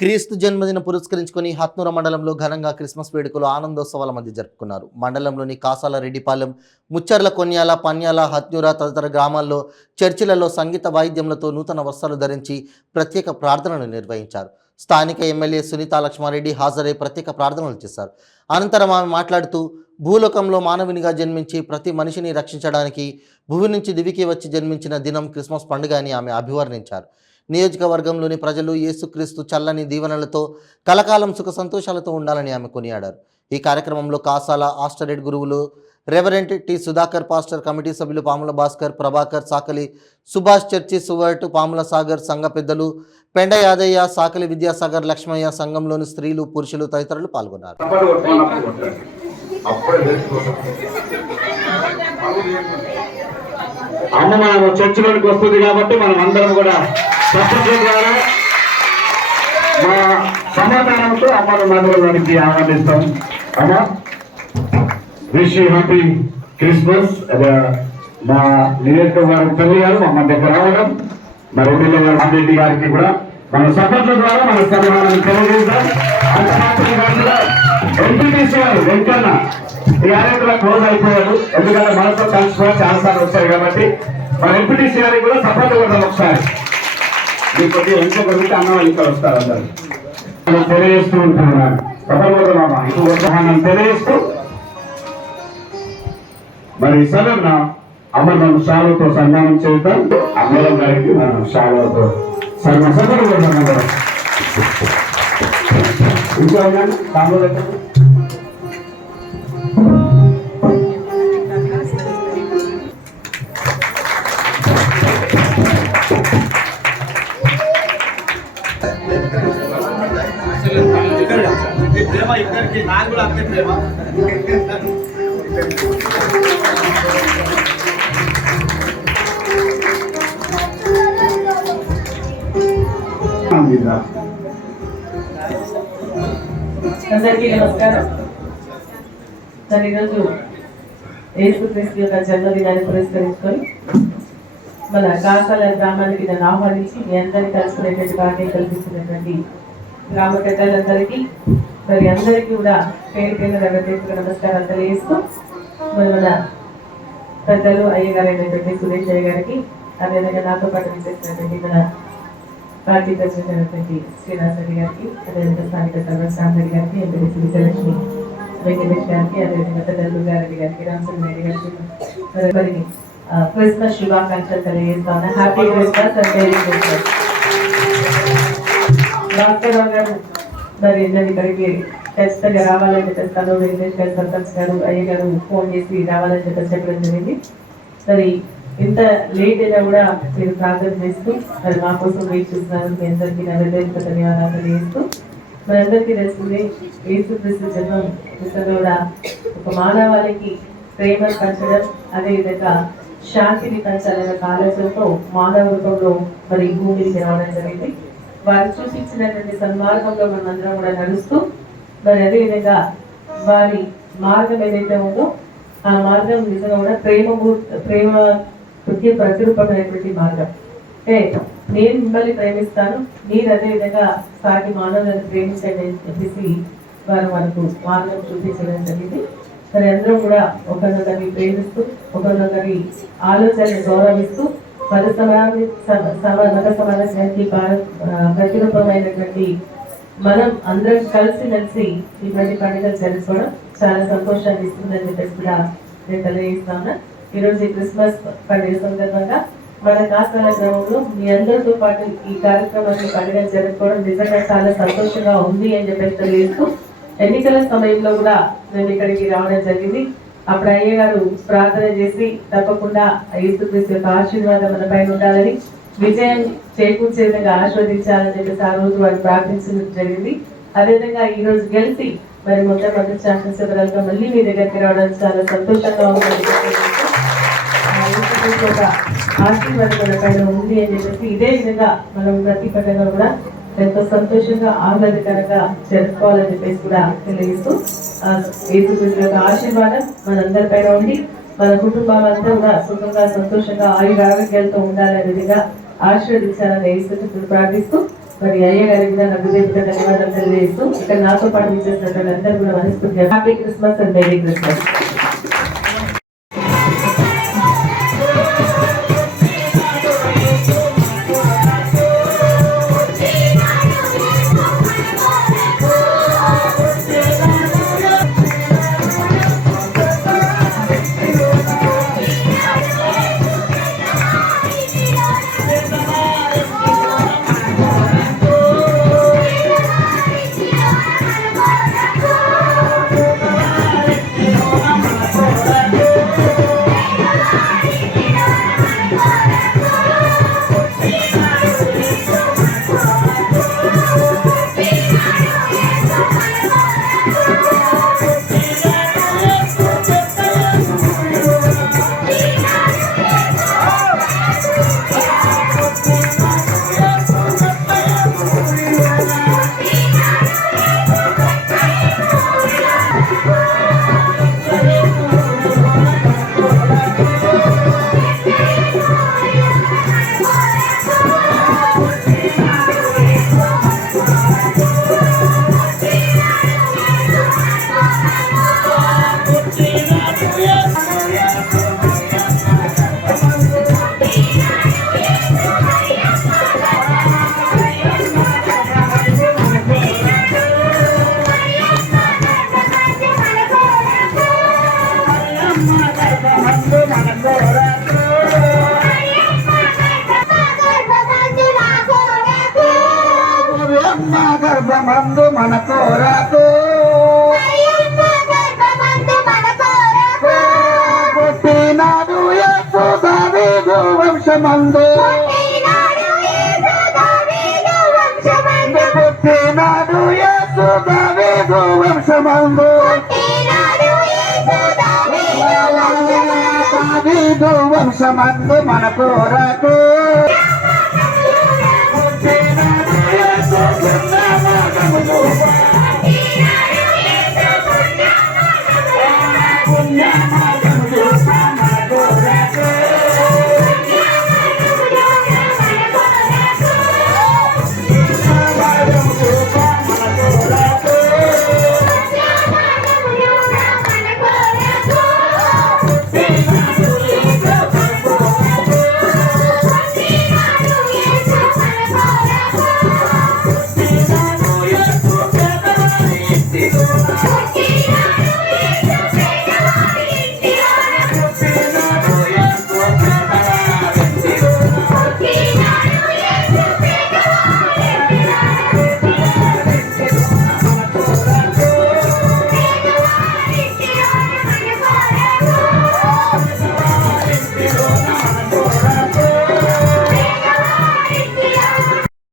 క్రీస్తు జన్మదిన పురస్కరించుకొని హత్నూర మండలంలో ఘనంగా క్రిస్మస్ వేడుకలు ఆనందోత్సవాల మధ్య జరుపుకున్నారు. మండలంలోని కాసాల రెడ్డిపాలెం, ముచ్చర్ల, కొన్యాల, పన్యాల, హత్నూర తదితర గ్రామాల్లో చర్చిలలో సంగీత వాయిద్యములతో నూతన వస్త్రాలు ధరించి ప్రత్యేక ప్రార్థనలు నిర్వహించారు. స్థానిక ఎమ్మెల్యే సునీతా లక్ష్మారెడ్డి హాజరై ప్రత్యేక ప్రార్థనలు చేశారు. అనంతరం ఆమె మాట్లాడుతూ భూలోకంలో మానవునిగా జన్మించి ప్రతి మనిషిని రక్షించడానికి భూమి నుంచి దివికి వచ్చి జన్మించిన దినం క్రిస్మస్ పండుగ అని ఆమె అభివర్ణించారు. నియోజకవర్గంలోని ప్రజలు యేసుక్రీస్తు చల్లని దీవెనలతో కలకాలం సుఖ సంతోషాలతో ఉండాలని ఆమె కొనియాడారు. ఈ కార్యక్రమంలో కాసాల ఆస్టరేట్ గురువులు reverent T Sudhakar, pastor committee సభ్యులు పాముల భాస్కర్, ప్రభాకర్, సాకలి సుభాష్, చర్చి సువర్ట్, పాముల సాగర్, సంఘ పెద్దలు పెండ యాదయ్య, సాకలి విద్యాసాగర్, లక్ష్మయ్య, సంఘంలోని స్త్రీలు, పురుషులు తదితరులు పాల్గొన్నారు. అమ్మ మనం చర్చిలోనికి వస్తుంది కాబట్టి మనం అందరం కూడా సపోర్ట్ ద్వారా మా సమాధానంతో అమ్మను మందిరంలోనికి ఆహ్వానిస్తాం. అమ్మ విష్ యూ హ్యాపీ క్రిస్మస్. మా నియోజకవర్గం తల్లి గారు మా దగ్గర రావడం, మరి ఎమ్మెల్యే గారు రెడ్డి గారికి కూడా మన సపోర్ట్ల ద్వారా మన సమాధానం తెలియజేద్దాం. ఎంపీటీసీ గారు వెంకన్న ఈ ఆరోగ్యంలో క్లోజ్ అయిపోయాడు, ఎందుకంటే మనతో కలిసి కూడా చాలా సార్లు వచ్చాయి కాబట్టి మన ఎంపీటీసీ గారికి కూడా సపోర్ట్ కొడతాం. ఒకసారి మీ కొద్దిగా ఇంట్లో కొద్దిగా అన్నం ఇంకా వస్తారు అందరూ తెలియజేస్తూ ఉంటున్నాను. సఫలమవుతున్నామా ఇంకొక తెలియజేస్తూ మరి సదన్న అమ్మ మనం షాలతో సన్మానం చేద్దాం. అమ్మలం గారికి మనం షాలతో సపోర్ట్ కొడతాం అందరం. ఇంకా సాంబార్ ప్రేమ ఇద్దరికి నాకు కూడా అంతే ప్రేమ. అందరికీ నమస్కారం. ఈరోజు యేసుక్రీస్తు యొక్క జన్మదినాన్ని పురస్కరించుకొని మన కాసాల గ్రామానికి నన్ను ఆహ్వానించి మీ అందరినీ కలుసుకునేటువంటి భాగ్యం కల్పిస్తున్నటువంటి గ్రామ పెద్దలందరికీ మరి అందరికీ కూడా పేరు పేరు ప్రత్యేక నమస్కారాలు తెలియజేస్తూ మరి మన పెద్దలు అయ్యగారు అయినటువంటి సురేష్ అయ్య గారికి, అదేవిధంగా నాతో పాటు విచ్చేసినటువంటి మన పార్టీ ప్రెసిడెంట్ అయినటువంటి శ్రీనివాస్ రెడ్డి గారికి, అదేవిధంగా స్థానిక సర్వస్వామి గారికి, ఎంపీటీసీ విజయలక్ష్మి వెంకటేష్ గారికి, అదేవిధంగా పెద్ద దుర్గారెడ్డి గారికి, రామచంద్ర రెడ్డి గారికి మరి క్రిస్మస్ శుభాకాంక్షలు తెలియజేస్తాను. Happy Christmas and merry Christmas. Doctor గారు మరి నేను ఇక్కడికి ఖచ్చితంగా రావాలని చెప్పేస్తాను. వెంకటేష్ గారు, సర్పంచ్ గారు, అయ్య గారు ఫోన్ చేసి రావాలని చెప్పడం జరిగింది. మరి ఇంత లేట్ అయినా కూడా మీరు ప్రార్థన చేస్తూ మరి మా కోసం వెయిట్ చూస్తున్నారు. మీ అందరికీ నైవేద్యంగా ధన్యవాదాలు తెలియజేస్తూ మరి అందరికీ తెలుస్తుంది యేసుక్రీస్తు జన్మం నిజంగా కూడా ఒక మానవాళికి ప్రేమ పంచడం, అదేవిధంగా శాంతిని పంచాలనే ఆలోచనతో మానవ రూపంలో మరి భూమికి రావడం జరిగింది. వారు చూపించినటువంటి సన్మార్గంలో మనం అందరం కూడా నడుస్తూ మరి అదేవిధంగా వారి మార్గం ఏదైతే ఉందో ఆ మార్గం నిజంగా కూడా ప్రేమ ప్రతిరూపమైనటువంటి మార్గం. అంటే నేను మిమ్మల్ని ప్రేమిస్తాను, మీరు అదేవిధంగా సాటి మానవులను ప్రేమించండి అని చెప్పేసి వారు మనకు మార్గం చూపించడం జరిగింది. మరి అందరం కూడా ఒకరినొకరిని ప్రేమిస్తూ ఒకరినొకరి ఆలోచనని గౌరవిస్తూ మత సమాజానికి ప్రతిరూపమైనటువంటి మనం అందరం కలిసి ఇటువంటి పండుగలు జరుపుకోవడం చాలా సంతోషాన్ని ఇస్తుందని చెప్పేసి కూడా నేను తెలియజేస్తాను. ఈరోజు ఈ క్రిస్మస్ పండుగ సందర్భంగా మన కాసాల గ్రామంలో మీ అందరితో పాటు ఈ కార్యక్రమాన్ని పండుగ జరుపుకోవడం నిజంగా చాలా సంతోషంగా ఉంది అని చెప్పేసి తెలియజేస్తూ ఎన్నికల సమయంలో కూడా మేము ఇక్కడికి రావడం జరిగింది. అప్పుడు అయ్య గారు ప్రార్థన చేసి తప్పకుండా యేసుక్రీస్తు యొక్క ఆశీర్వాదం మన పైన ఉండాలని, విజయం చేకూర్చే విధంగా ఆశీర్వదించాలని చెప్పేసి ఆ రోజు వారు ప్రార్థించడం జరిగింది. అదేవిధంగా ఈ రోజు గెలిచి మరి మొట్టమొదటి శాసనసభ్యులుగా మళ్ళీ మీ దగ్గరికి రావడం చాలా సంతోషంగా ఉంది. ఆశీర్వాదం మన పైన ఉంది అని చెప్పేసి ఇదే విధంగా మనం ప్రతి పండుగ కూడా ఎంతో సంతోషంగా ఆహ్లాదకరంగా జరుపుకోవాలని చెప్పేసి కూడా తెలియజేస్తూ యేసుక్రీస్తు యొక్క ఆశీర్వాదం మనందరి పైన ఉండి మన కుటుంబాలంతా కూడా సుఖంగా సంతోషంగా ఆరోగ్యాలతో ఉండాలనే విధంగా ఆశీర్వదించాలని యేసుక్రీస్తుని ప్రార్థిస్తూ మరి అయ్య గారికి కూడా హృదయపూర్వక ధన్యవాదాలు తెలియజేస్తూ ఇక్కడ నాతో పాటు విచ్చేసినటువంటి అందరూ కూడా మనస్ఫూర్తిగా happy Christmas and merry Christmas. గర్భమందు మన కోరకు పుట్టినాడు యేసు దావీదు వంశమందు పుట్టినాడు యేసు దావీదు వంశమందు దావీదు వంశమందు మన కోరకు